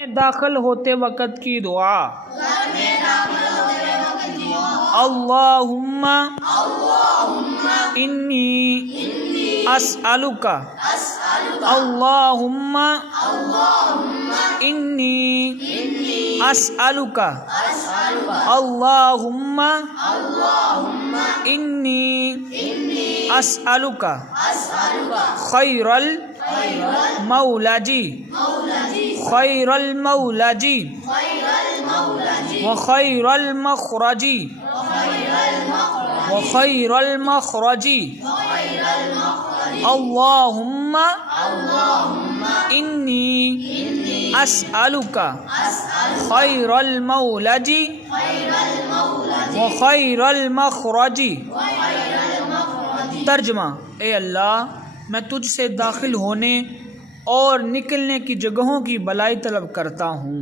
दाखिल होते वक़्त की दुआ। अल्लाहुम्मा इन्नी अस्अलुका। अल्लाहुम्मा इन्नी अस्अलुका। अल्लाहुम्मा इन्नी अस्अलुका खैरल मौलाजी खैरल मौलाजी व खैरल मखरजी व खैरल मखरजी। अल्लाहुम्मा इन्नी अस्अलुका खैरल मौलाजी व खैरल मखरजी। तर्जमा, ए अल्लाह मैं तुझसे दाखिल होने और निकलने की जगहों की भलाई तलब करता हूँ।